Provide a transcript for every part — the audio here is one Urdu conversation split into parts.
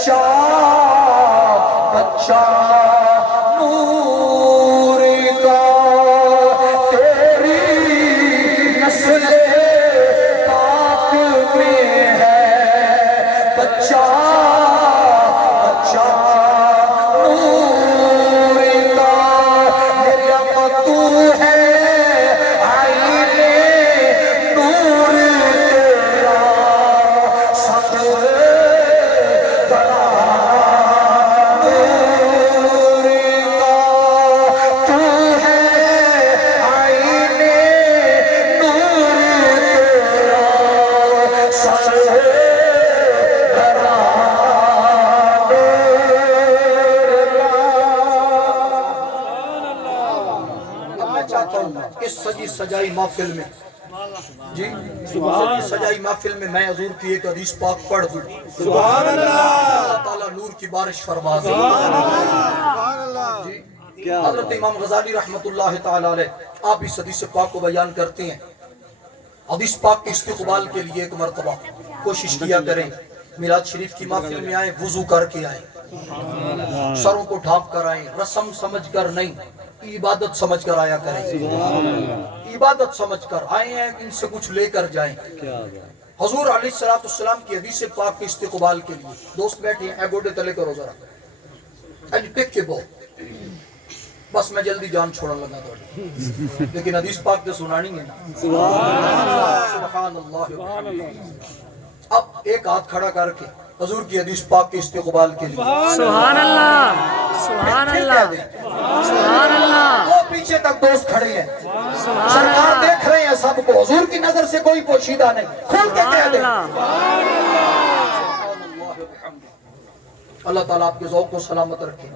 بچہ بچہ نور کا تیری نسل پاک میں ہے بچہ بچہ نور کا میرا تو ہے عین نور تیرا سب بڑا نور کا تو ہے عین نور تیرا سب بڑا میں چاہتا ہوں اس سجی سجائی محفل میں جی سجی سجائی محفل میں میں حضور کی ایک حدیث پاک پڑھ دوں سبحان اللہ اللہ تعالیٰ نور کی بارش فرما دے جی حضرت امام غزالی رحمت اللہ تعالیٰ علیہ آپ اس حدیث پاک کو بیان کرتے ہیں حدیث پاک کے استقبال کے لیے ایک مرتبہ کوشش کیا کریں میلاد شریف کی محفل میں آئیں وضو کر کے آئیں سروں کو ڈھانپ کر آئیں رسم سمجھ کر نہیں عبادت سمجھ کر آیا کریں عبادت سمجھ کر آئے ہیں ان سے کچھ لے کر جائیں حضور علیہ السلام کی حدیث پاک کے استقبال کے لیے دوست بیٹھے ہیں اے گوڑے تلے کرو ذرا ٹک کے بہت بس میں جلدی جان چھوڑا لگا دوڑی لیکن حدیث پاک تو سنانی ہے نا سبحان اللہ اب ایک ہاتھ کھڑا کر کے حضور کی حدیث پاک کے استقبال کے لیے سبحان اللہ سبحان اللہ سبحان اللہ وہ پیچھے تک دوست کھڑے ہیں سرکار دیکھ رہے ہیں سب کو حضور کی نظر سے کوئی پوشیدہ نہیں کھول کے کہہ دیں اللہ تعالیٰ آپ کے ذوق کو سلامت رکھے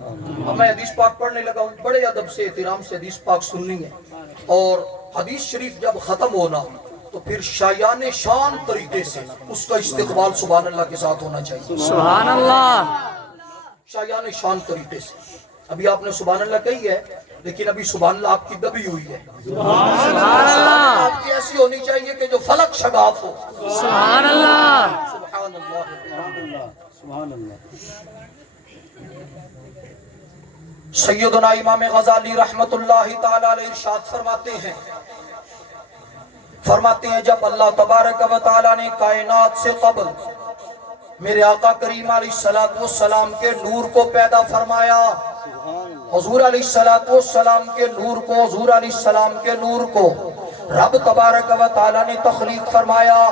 اب میں حدیث پاک پڑھنے لگا ہوں بڑے ادب سے احترام سے حدیث پاک سننی ہے اور حدیث شریف جب ختم ہونا تو پھر شایان شان طریقے سے اس کا استقبال سبحان اللہ کے ساتھ ہونا چاہیے سبحان اللہ شایان شان طریقے سے ابھی آپ نے سبحان اللہ کہی ہے لیکن ابھی سبحان اللہ آپ کی دبی ہوئی ہے سبحان اللہ آپ کی ایسی ہونی چاہیے کہ جو فلک شگاف ہو سبحان اللہ سبحان اللہ سیدنا امام غزالی رحمت اللہ تعالی علیہ ارشاد فرماتے ہیں جب اللہ تبارک و تعالی نے کائنات سے قبل میرے آقا کریم علیہ السلام کے نور کو پیدا فرمایا حضور علیہ السلام کے نور کو حضور علیہ السلام کے نور کو رب تبارک و تعالی نے تخلیق فرمایا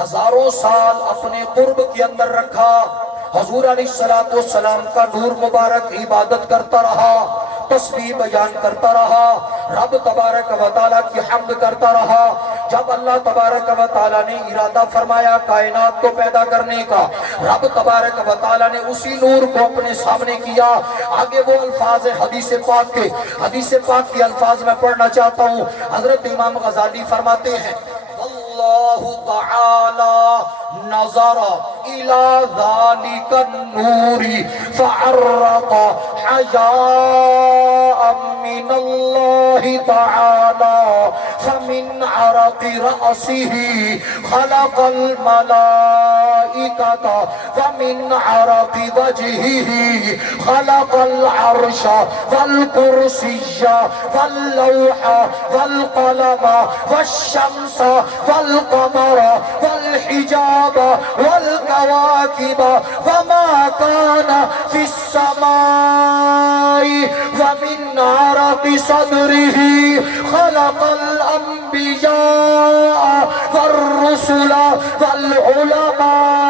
ہزاروں سال اپنے قرب کے اندر رکھا حضور علیہ السلام کا نور مبارک عبادت کرتا رہا تسبیح بیان کرتا رہا رب تبارک و تعالیٰ کی حمد کرتا رہا جب اللہ تبارک و تعالیٰ نے ارادہ فرمایا کائنات کو پیدا کرنے کا رب تبارک و تعالیٰ نے اسی نور کو اپنے سامنے کیا آگے وہ الفاظ حدیث پاک کے الفاظ میں پڑھنا چاہتا ہوں حضرت امام غزالی فرماتے ہیں اللہ تعالی نظر الى ذلك النور فعرق حياء من الله تعالى فمن عرق رأسه خلق الملائكة ومن عرق وجهه خلق العرش والكرسي واللوح والقلم والشمس والقمر والحجاب والكواكب وما كان في السماء ومن عرق صدره خلق الأنبياء والرسل والعلماء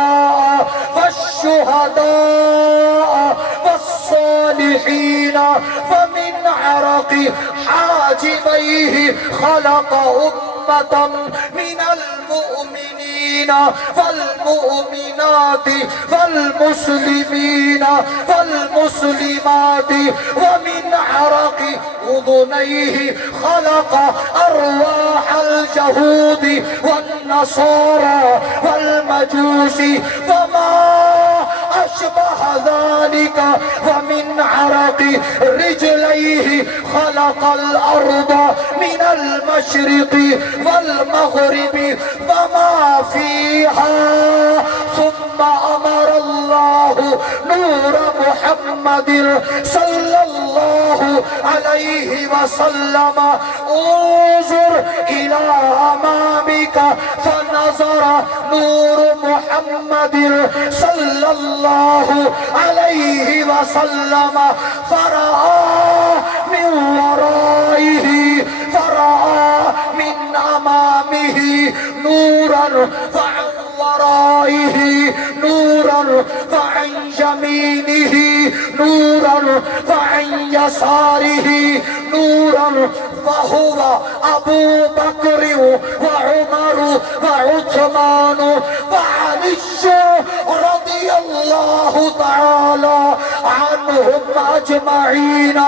والشهداء والصالحين ومن عرق حاجبيه خلق أمة من المؤمنين والمؤمنات والمسلمين والمسلمات ومن عرق أذنيه خلق أرواح اليهود والنصارى والمجوس وما أشبه ذلك ومن عرق رجليه خلق الأرض من المشرق والمغرب وما فيها ثم أمر الله محمد صلی اللہ علیہ وسلم انظر الى امامك فنظر نور محمد صلی اللہ علیہ وسلم فرآ من ورائه فرآ من امامه نورا فعن ورائه نورا فعن يمينه نورا فعن يساره نورا وهو ابو بکر وعمر وعثمان وعلي رضي الله تعالى عنهم اجمعين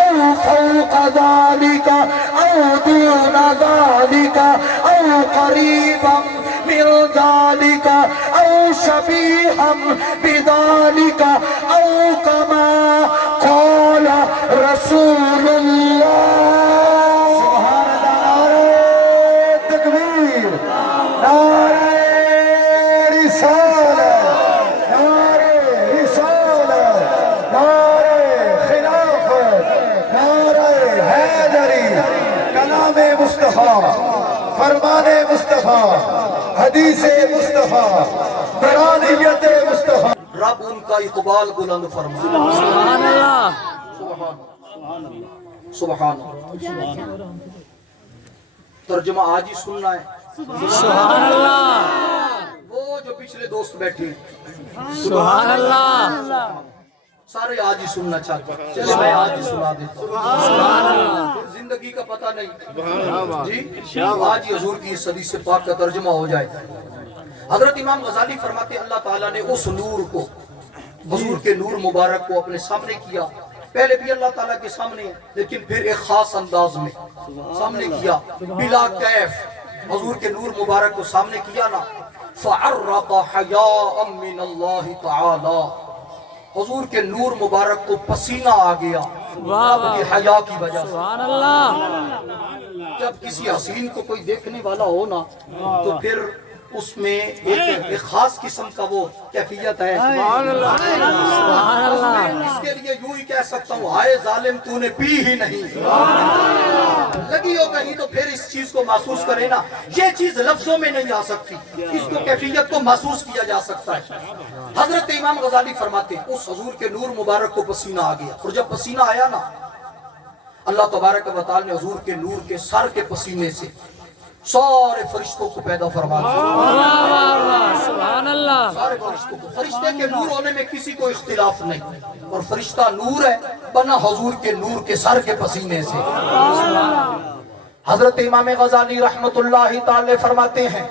او فوق ذلك او دون ذلك او قريبا من ذلك او شبيها بذلك او كما قال رسول الله. فرمان مصطفیٰ حدیث مصطفیٰ برانیت مصطفیٰ. رب ان کا اقبال بلند فرمائے. سبحان اللہ. سبحان اللہ. ترجمہ آج ہی سننا ہے. سبحان اللہ. وہ جو پچھلے دوست بیٹھے ہیں سبحان اللہ. سارے آج ہی سننا چاہتے ہیں. چلو میں آج ہی سنا دیتا ہوں. سبحان اللہ. پھر زندگی کا پتہ نہیں جی. آج ہی حضور کی اس حدیث پاک کا ترجمہ ہو جائے. حضرت امام غزالی فرماتے ہیں اللہ تعالیٰ نے اس نور کو حضور کے نور مبارک کو اپنے سامنے کیا. پہلے بھی اللہ تعالیٰ کے سامنے لیکن پھر ایک خاص انداز میں سامنے کیا بلا کیف. حضور کے نور مبارک کو سامنے کیا نا فعرق حیاء من اللہ تعالی. حضور کے نور مبارک کو پسینہ آ گیا رب کی حیا کی وجہ سے. سبحان اللہ. جب کسی حسین کو کوئی دیکھنے والا ہو نا تو پھر اس میں ایک خاص قسم کا وہ کیفیت ہے. سبحان اللہ. اس کے لیے یوں ہی کہہ سکتا ہوں ہائے ظالم تو نے پی ہی نہیں. لگی ہو کہیں تو پھر اس چیز کو محسوس کرے نا. یہ چیز لفظوں میں نہیں آ سکتی. اس کو کیفیت کو محسوس کیا جا سکتا ہے. حضرت امام غزالی فرماتے ہیں اس حضور کے نور مبارک کو پسینہ آ گیا. اور جب پسینہ آیا نا اللہ تبارک و تعالی نے حضور کے نور کے سر کے پسینے سے سارے فرشتوں کو پیدا فرما دیا. سبحان اللہ. سارے فرشتوں کو. فرشتے کے نور ہونے میں کسی کو اختلاف نہیں. اور فرشتہ نور ہے بنا حضور کے نور کے سر کے پسینے سے. حضرت امام غزالی رحمت اللہ تعالی فرماتے ہیں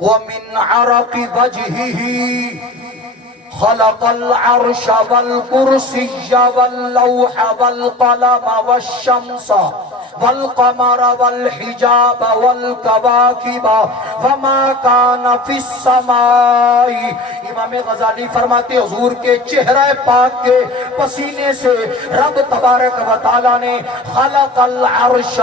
وَمِنْ عَرَقِ وَجْهِهِ خلق العرش والكرسي واللوح والقلم والشمس والقمر والحجاب والكواكب وما كان في السماء. امام غزالی فرماتے حضور کے چہرہ پاک کے پسینے سے رب تبارک و تعالی نے خلق العرش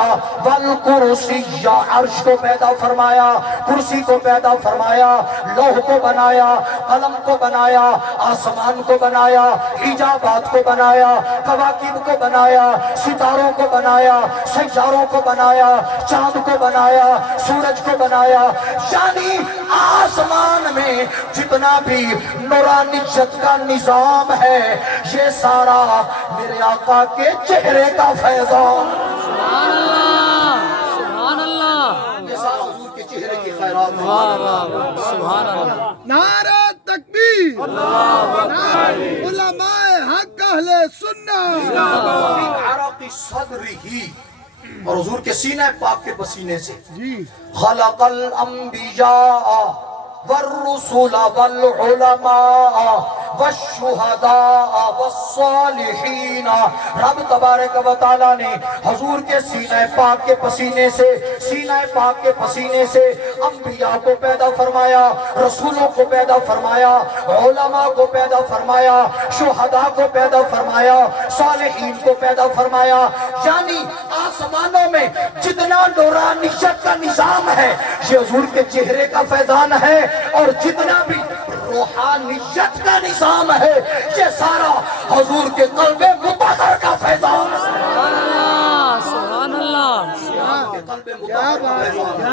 والکرسی عرش کو پیدا فرمایا, کرسی کو پیدا فرمایا, لوح کو بنایا, قلم کو بنایا, آسمان کو بنایا, حجابات کو بنایا, کواکب کو بنایا, ستاروں کو بنایا, سیاروں کو بنایا, چاند کو بنایا, سورج کو بنایا. یعنی آسمان میں جتنا بھی نورانیت کا نظام ہے یہ سارا میرے آقا کے چہرے کا فیضان. سبحان اللہ. سبحان اللہ. یہ سارا حضور کے چہرے کی خیرات ہے. سبحان اللہ. نعرہ تکبیر. علماء حق اہل سنت. من عرق صدرہ اور حضور کے سینہ پاک کے پسینے سے خلق الانبیاء والرسول والعلماء والشہداء والصالحین. رب تبارک و تعالیٰ نے حضور کے سینہ پاک کے پسینے سے انبیاء کو پیدا فرمایا, رسولوں کو پیدا فرمایا, علماء کو پیدا فرمایا, شہداء کو پیدا فرمایا, صالحین کو پیدا فرمایا. یعنی آسمانوں میں جتنا نورانیت کا نظام ہے یہ حضور کے چہرے کا فیضان ہے. اور جتنا بھی روحانیت کا نظام ہے، یہ سارا حضور کے قلب مطہر کا فیضان ہے۔ سبحان اللہ قلب مطہر کا فیضان ہے۔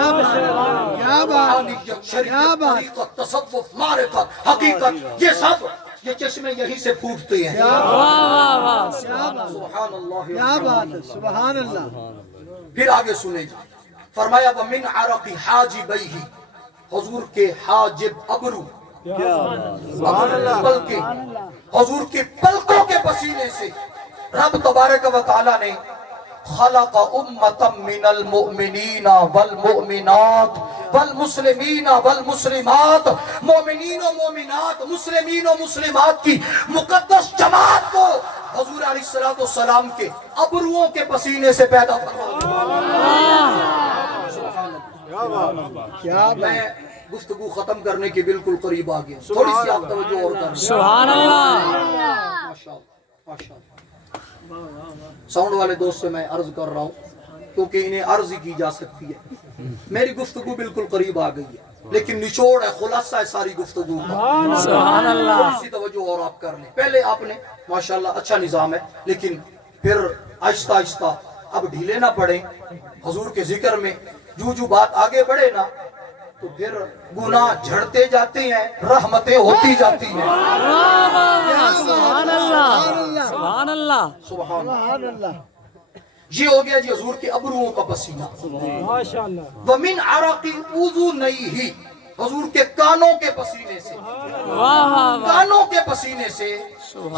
کیا بات، روحانیت، شریعت، طریقت، تصوف، معرفت، حقیقت، یہ سب یہ چشمے یہیں سے پھوٹتے ہیں۔ واہ واہ واہ سبحان اللہ، کیا بات ہے، سبحان اللہ۔ پھر آگے سنیں جی، فرمایا وَمِنْ عَرَقِ حَاجِبَيْهِ، حضور کے حاجب ابرو، بلکہ حضور کے پلکوں کے پسینے سے رب تبارک و تعالی نے خلق امتا من المؤمنین والمؤمنات والمسلمین والمسلمات، مومنین و مومنات، مسلمین و مسلمات کی مقدس جماعت کو حضور علیہ السلام کے ابروؤں کے پسینے سے پیدا کیا میں گفتگو ختم کرنے کے بالکل قریب آ گیا، تھوڑی سی آپ توجہ اور کریں۔ سبحان اللہ ماشاءاللہ ماشاءاللہ۔ ساؤنڈ والے دوست سے میں عرض کر رہا ہوں کیونکہ انہیں عرض ہی کی جا سکتی ہے، میری گفتگو بالکل قریب آ گئی ہے، لیکن نچوڑ ہے، خلاصہ ہے ساری گفتگو کا۔ سبحان اللہ تھوڑی سی توجہ اور آپ کر لیں۔ پہلے آپ نے ماشاءاللہ اچھا نظام ہے، لیکن پھر آہستہ آہستہ اب ڈھیلے نہ پڑیں حضور کے ذکر میں، جو بات آگے بڑھے نا تو پھر گناہ جھڑتے جاتے ہیں، رحمتیں ہوتی جاتی ہیں۔ سبحان اللہ سبحان اللہ سبحان اللہ۔ سبحان اللہ۔ یہ ہو گیا جی حضور کے ابروؤں کا پسینہ۔ وَمِنْ عَرَقِ أُذُنَيْهِ، حضور کے کانوں کے پسینے سے، کانوں کے پسینے سے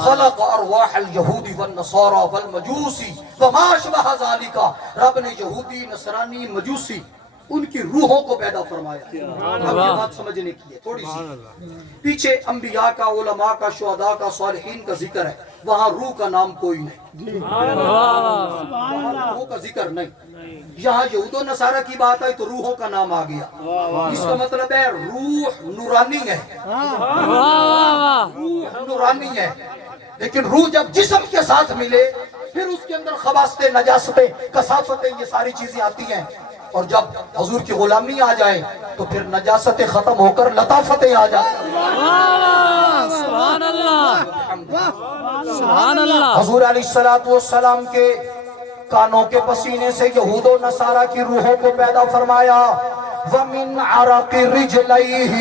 خلق ارواح اليہود والنصارى والمجوسی وما شبہ ذالک، رب نے یہودی، نصرانی، مجوسی ان کی روحوں کو پیدا فرمایا۔ اب یہ بات سمجھنے کی ہے تھوڑی سی، پیچھے انبیاء کا، علماء کا، شہداء کا، صالحین کا ذکر ہے، وہاں روح کا نام کوئی نہیں، وہاں روح کا ذکر نہیں۔ یہاں یہود و نصارہ کی بات آئی تو روحوں کا نام آ گیا، اس کا مطلب ہے روح نورانی ہے، روح نورانی ہے، لیکن روح جب جسم کے ساتھ ملے پھر اس کے اندر خباثتیں، نجاستیں، کثافتیں، یہ ساری چیزیں آتی ہیں، اور جب حضور کی غلامی آ جائے تو پھر نجاستیں ختم ہو کر لطافتیں آ جائیں۔ سبحان اللہ سبحان اللہ۔ حضور علیہ السلام کے کانوں کے پسینے سے یہود و نصارہ کی روحوں کو پیدا فرمایا۔ وَمِنْ عَرَقِ رِجْلَيْهِ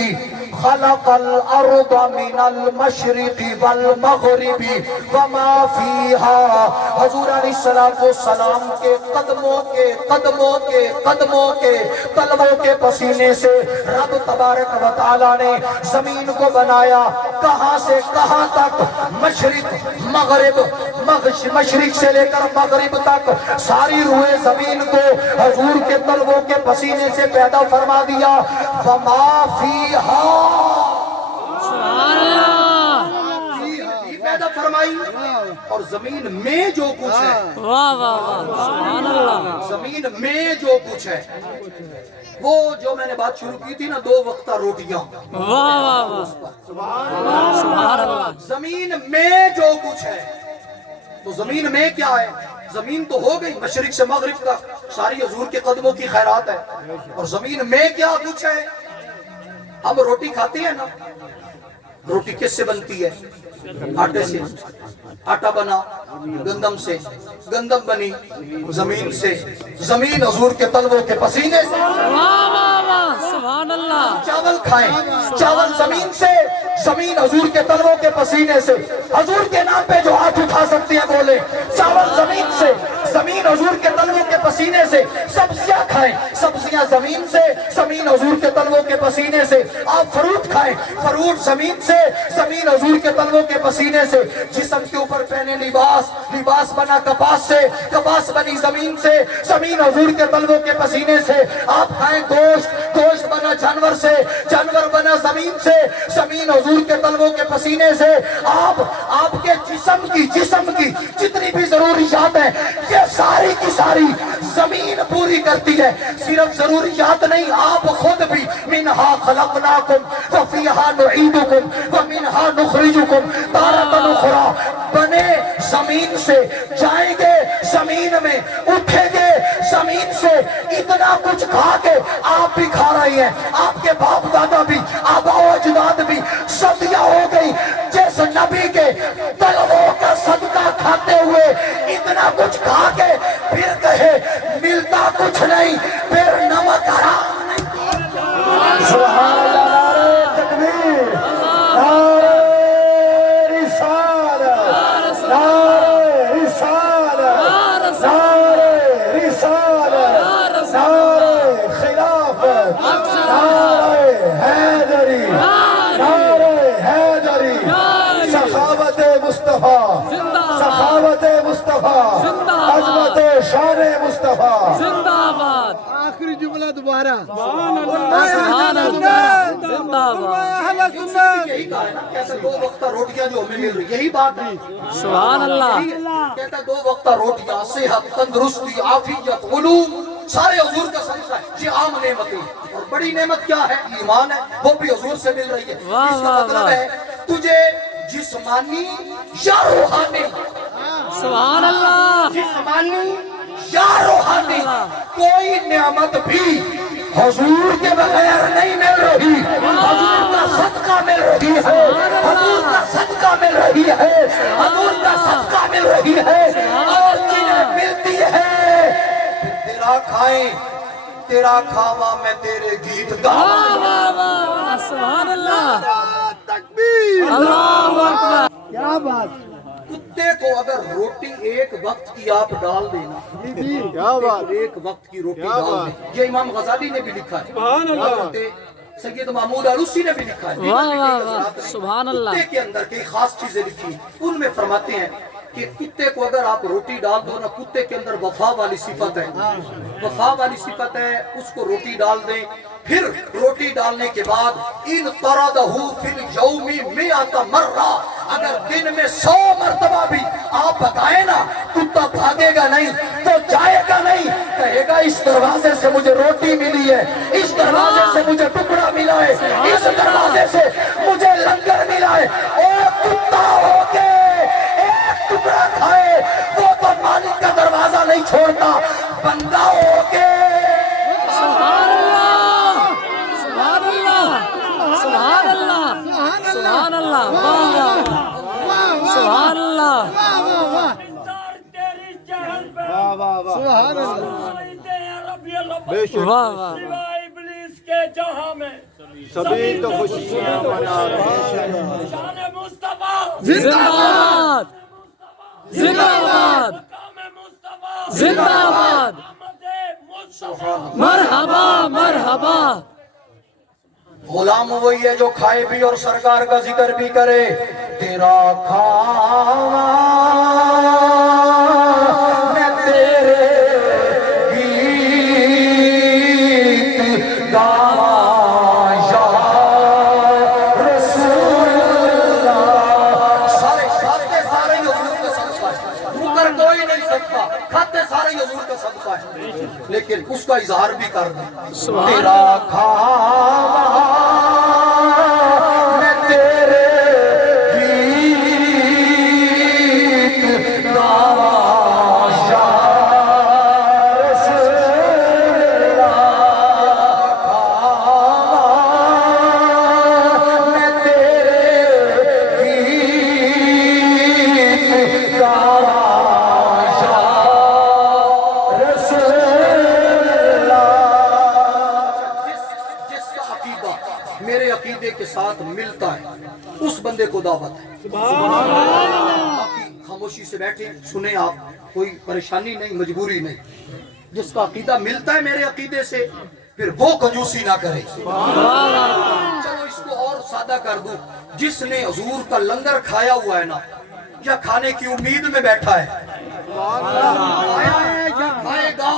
خلق الارض من المشرق والمغرب وما فيها، حضور علیہ السلام کے قدموں کے تلووں کے پسینے سے رب تبارک و تعالی نے زمین کو بنایا، کہاں سے کہاں تک، مشرق مغرب، مشرق سے لے کر مغرب تک ساری روئے زمین کو حضور کے تلووں کے پسینے سے پیدا فرما دیا۔ وما فيها، سبحان اللہ پیدا فرمائی، اور زمین میں جو کچھ ہے، واہ واہ واہ سبحان اللہ زمین میں جو کچھ ہے، وہ جو میں نے بات شروع کی تھی نا، 2 وقتہ روٹیاں، واہ واہ واہ سبحان اللہ۔ زمین میں جو کچھ ہے، تو زمین میں کیا ہے؟ زمین تو ہو گئی مشرق سے مغرب تک ساری حضور کے قدموں کی خیرات ہے، اور زمین میں کیا کچھ ہے؟ ہم روٹی کھاتے ہیں نا، روٹی کس سے بنتی ہے؟ آٹے سے، آٹا بنا گندم سے، گندم بنی زمین سے، زمین حضور کے تلووں کے پسینے سے۔ واہ واہ واہ سبحان اللہ۔ چاول کھائیں، چاول زمین سے، زمین حضور کے تلووں کے پسینے سے۔ حضور کے نام پہ جو ہاتھ اٹھا سکتے ہیں بولے چاول زمین سے، زمین حضور کے تلووں کے پسینے سے۔ سبزیاں کھائیں، سبزیاں زمین سے، زمین حضور کے تلووں کے پسینے سے۔ آپ فروٹ کھائیں، فروٹ زمین سے، زمین حضور کے تلووں کے پسینے سے۔ جسم کے اوپر پہنے لباس، لباس بنا کپاس سے، کپاس بنی زمین سے، زمین حضور کے تلووں کے پسینے سے۔ آپ کھائیں گوشت، گوشت بنا جانور سے، جانور بنا زمین سے، زمین حضور کے تلووں کے پسینے سے۔ آپ کے جسم کی جتنی بھی ضروریات ہیں، یہ ساری کی ساری زمین پوری کرتی ہے۔ صرف ضروریات نہیں، آپ خود بھی منہا خلقناکم وفیہا نعیدکم ومنہا نخرجکم تارۃ اخری، بنے زمین سے، جائیں گے زمین میں، اٹھیں گے زمین سے۔ اتنا کچھ کھا کے آپ بھی کھا رہے ہیں، آپ کے باپ دادا بھی، آبا و اجداد بھی، صدیوں کچھ نہیں پھر نمک حرام نہیں. سبحان اللہ. نعرہ تکبیر. نعرہ رسالت. نعرہ رسالت. نعرہ رسالت. نعرہ خلافت. نعرہ حیدری. نعرہ حیدری. سخاوت مصطفیٰ. سخاوت مصطفیٰ. عظمت شان مصطفیٰ. زندہ آباد. آخری جملہ دوبارہ. سبحان اللہ. زندہ آباد. یہی کہا ہے نا کہتا دو وقتہ روٹیاں جو ہمیں مل رہی یہی بات ہے. سبحان اللہ. کہتا دو وقتہ روٹیاں صحت تندرستی عافیت علوم سارے حضور کا صدقہ ہے. یہ عام نعمتیں اور بڑی نعمت کیا ہے ایمان ہے وہ بھی حضور سے مل رہی ہے. اس کا مطلب ہے تجھے جسمانی یا روحانی سبحان اللہ. جسمانی یا روحانی کوئی نعمت بھی حضور کے بغیر نہیں مل رہی. حضور کا صدقہ مل رہی ہے. حضور کا صدقہ مل رہی ہے. حضور کا صدقہ مل رہی ہے. اور جنہیں ملتی ہے تیرا کھائیں تیرا کھاوا میں تیرے گیت گاواں. سبحان اللہ. تکبیر. اللہ اکبر. کیا بات. کتے کو اگر روٹی ایک وقت کی آپ ڈال دینا کیا بات. ایک وقت کی روٹی ڈال دیں. یہ امام غزالی نے بھی لکھا ہے. حضرت سید محمود علوسی نے بھی لکھا ہے. واہ واہ واہ. سبحان اللہ. کتے کے اندر کئی خاص چیزیں لکھی ہیں. ان میں فرماتے ہیں کہ کتے کو اگر آپ روٹی ڈال دو نا کتے کے اندر وفا والی صفت ہے. وفا والی صفت ہے. اس کو روٹی ڈال دیں پھر روٹی ڈالنے کے بعد ان طردہ فی اليوم 100 مرہ اگر دن میں 100 مرتبہ بھی آپ بتائیں نا کتا بھاگے گا نہیں تو جائے گا نہیں. کہے گا اس دروازے سے مجھے روٹی ملی ہے. اس دروازے سے مجھے ٹکڑا ملا ہے. اس دروازے سے مجھے لنگر ملا ہے. او کتا ہو کے ایک ٹکڑا کھائے وہ تو مالک کا دروازہ نہیں چھوڑتا. بندہ ہو کے سبحان اللہ. سبحان اللہ. سبحان اللہ. سبحان اللہ. واہ واہ. سبحان اللہ. سبحان اللہ. واہ واہ. ابلیس کے جہاں میں سبھی تو خوشیاں منا رہے ہیں. شان مصطفیٰ زندہ آباد. زندہ آباد. مقام مصطفیٰ زندہ آباد. احمد مصطفیٰ مرحبا مرحبا. غلام وہی ہے جو کھائے بھی اور سرکار کا ذکر بھی کرے. تیرا کھانا میں تیرے گیت گاواں یا رسول اللہ. سارے کھاتے سارے ہی حضور کا صدقہ ہے. مکر کوئی نہیں سکتا. کھاتے سارے ہی حضور کا صدقہ ہے لیکن اس کا اظہار بھی کر دیں. تیرا کھانا میں تیرے گیت گاواں یا رسول اللہ. کھانا میں تیرے گیت گاواں یا رسول اللہ. جس کا عقیدہ میرے عقیدے کے ساتھ ملتا ہے اس بندے کو دعوت ہے. باقی خاموشی سے بیٹھے سنیں آپ کوئی پریشانی نہیں مجبوری نہیں. جس کا عقیدہ ملتا ہے میرے عقیدے سے پھر وہ کنجوسی نہ کرے. چلو اس کو اور سادہ کر دوں. جس نے حضور کا لنگر کھایا ہوا ہے نا یا کھانے کی امید میں بیٹھا ہے کھایا ہے یا کھائے گا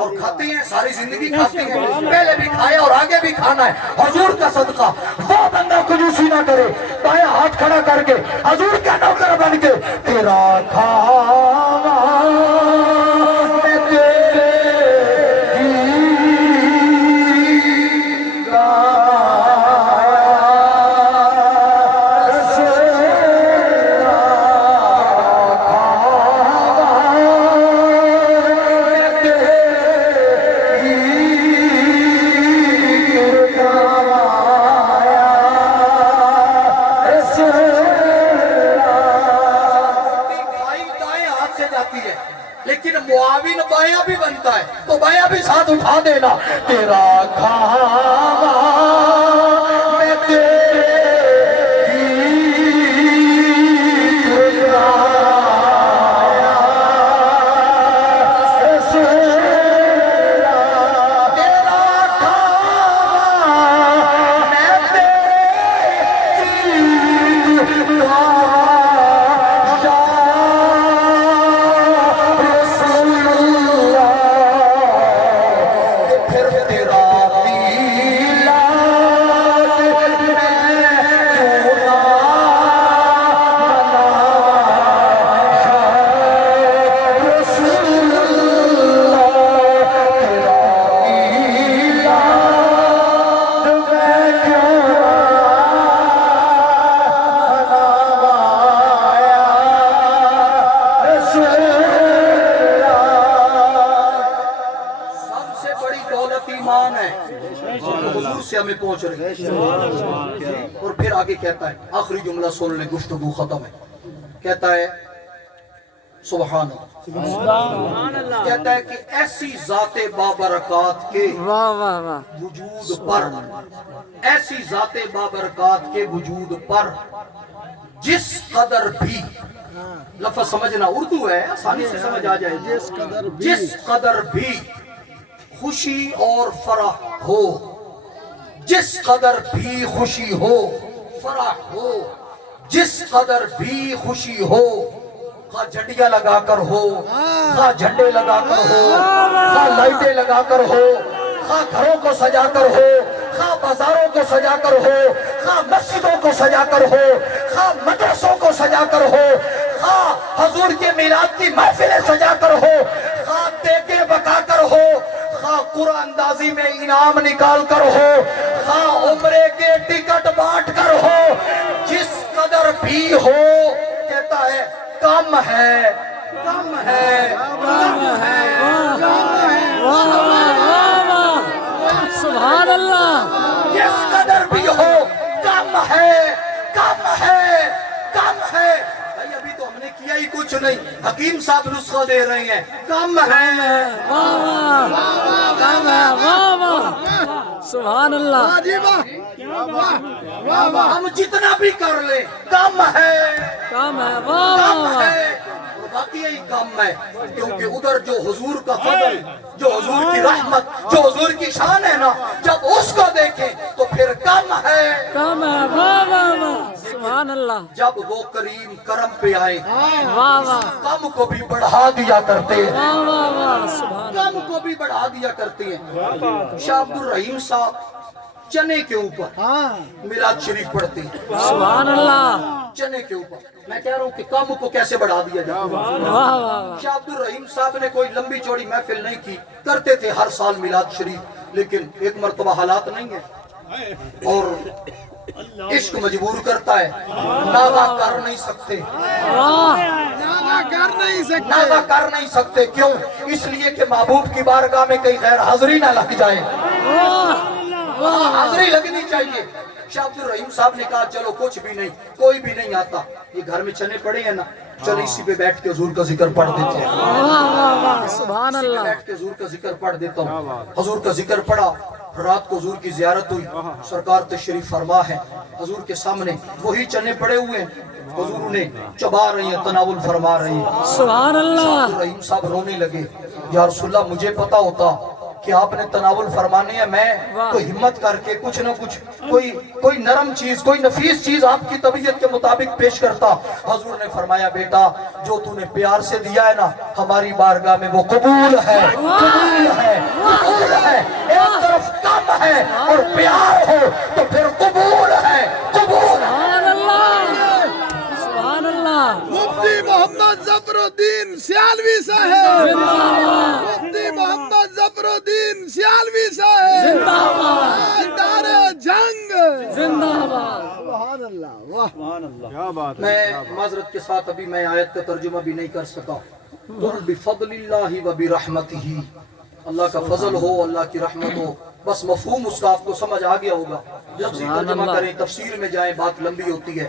اور کھاتے ہیں ساری زندگی کھاتے ہیں. پہلے بھی کھایا اور آگے بھی کھانا ہے. حضور کا صدقہ وہ بندہ کنجوسی نہ کرے. بایاں ہاتھ کھڑا کر کے حضور کا نوکر بن کے تیرا کھانا میں تیرے گیت گاواں رسول بایاں بھی بنتا ہے تو بایاں بھی ساتھ اٹھا دینا. تیرا کھاوا میں ہمیں پہنچ رہی ہے. اور پھر آگے کہتا ہے, آخری جملہ سن لیں, گفتگو ختم ہے. کہتا ہے سبحان اللہ, کہتا ہے کہ ایسی ذات بابرکات کے وجود پر, ایسی ذات بابرکات کے وجود پر جس قدر بھی, لفظ سمجھنا اردو ہے آسانی سے سمجھ آ جائے, جس قدر بھی خوشی اور فرح ہو, جس قدر بھی خوشی ہو فرح ہو, جس قدر بھی خوشی ہو, خواہ جھنڈیاں لگا کر ہو, خواہ جھنڈے لگا کر ہو, خواہ لائٹیں لگا کر ہو, خواہ گھروں کو سجا کر ہو, خواہ بازاروں کو سجا کر ہو, خواہ مسجدوں کو سجا کر ہو, خواہ مدرسوں کو سجا کر ہو, خواہ حضور کے میلاد کی محفلیں سجا کر ہو, خواہ دیگیں بکا کر ہو, خواہ قرآن اندازی میں انعام نکال کر ہو, خواہ عمرے کے ٹکٹ بانٹ کر ہو, جس قدر بھی ہو, کہتا ہے کم ہے, کم ہے, کم ہے, کم ہے. سبحان اللہ. جس قدر بھی ہو کم ہے, کم ہے, کم ہے. بھائی ابھی تو ہم نے کیا ہی کچھ نہیں, حکیم صاحب نسخہ دے رہے ہیں, کم ہے, کم ہے. سبحان اللہ. ہم جتنا بھی کر لیں کم ہے, کم ہے. کم ہے. باقی یہی کم ہے, کیونکہ ادھر جو حضور کا فضل, جو حضور کی رحمت, جو حضور کی شان ہے نا, جب اس کو دیکھیں تو پھر کم ہے, کم ہے. سبحان اللہ. جب وہ کریم کرم پہ آئے واہ کم کو بھی بڑھا دیا کرتے ہیں, سبحان کم کو بھی بڑھا دیا کرتے ہیں. شاہ عبد الرحیم صاحب چنے کے اوپر میلاد شریف پڑھتے ہیں, سبحان اللہ. چنے کے اوپر. میں کہہ رہا ہوں کہ کم کو کیسے بڑھا دیا جائے. شاہ عبد الرحیم صاحب نے کوئی لمبی چوڑی محفل نہیں کی, کرتے تھے ہر سال میلاد شریف, لیکن ایک مرتبہ حالات نہیں ہے اور عشق مجبور کرتا ہے, ناغا کر نہیں سکتے, ناغا کر نہیں سکتے. کیوں؟ اس لیے کہ محبوب کی بارگاہ میں کہیں غیر حاضری نہ لگ جائے, حاضری لگنی چاہیے. شاہ عبد الرحیم صاحب نے کہا چلو کچھ بھی نہیں, کوئی بھی نہیں آتا, یہ گھر میں چنے پڑے ہیں نا, چل اسی پہ بیٹھ کے حضور کا ذکر پڑھ دیتے ہیں, سبحان اللہ. بیٹھ کے حضور کا ذکر پڑھ دیتا ہوں. حضور کا ذکر پڑھا, رات کو حضور کی زیارت ہوئی, سرکار تشریف فرما ہے, حضور کے سامنے وہی چنے پڑے ہوئے ہیں, حضور انہیں چبا رہی ہیں, تناول فرما رہی ہیں. سبحان اللہ. رحیم صاحب رونے لگے, یا رسول اللہ مجھے پتا ہوتا کہ آپ نے تناول فرمانے ہیں, میں تو ہمت کر کے کچھ نہ کچھ کوئی نرم چیز, کوئی نفیس چیز آپ کی طبیعت کے مطابق پیش کرتا. حضور نے فرمایا بیٹا جو تو نے پیار سے دیا ہے نا, ہماری بارگاہ میں وہ قبول ہے, قبول ہے, قبول ہے. ایک طرف کم ہے اور پیار ہو تو پھر قبول ہے, قبول ہے. سبحان اللہ. سبحان اللہ. مفتی محمد ظفر الدین سیالوی صاحب, مفتی محمد ظفر الدین سیالوی صاحب, دار جنگ زندہ باد. سبحان اللہ. واہ کیا بات ہے. میں معذرت کے ساتھ ابھی میں آیت کا ترجمہ بھی نہیں کر سکا. قل بفضل اللہ و برحمتہ, اللہ کا فضل ہو, اللہ کی رحمت ہو, بس مفہوم اس کا آپ کو سمجھ آ گیا ہوگا. لفظی ترجمہ کریں, تفسیر میں جائیں, بات لمبی ہوتی ہے.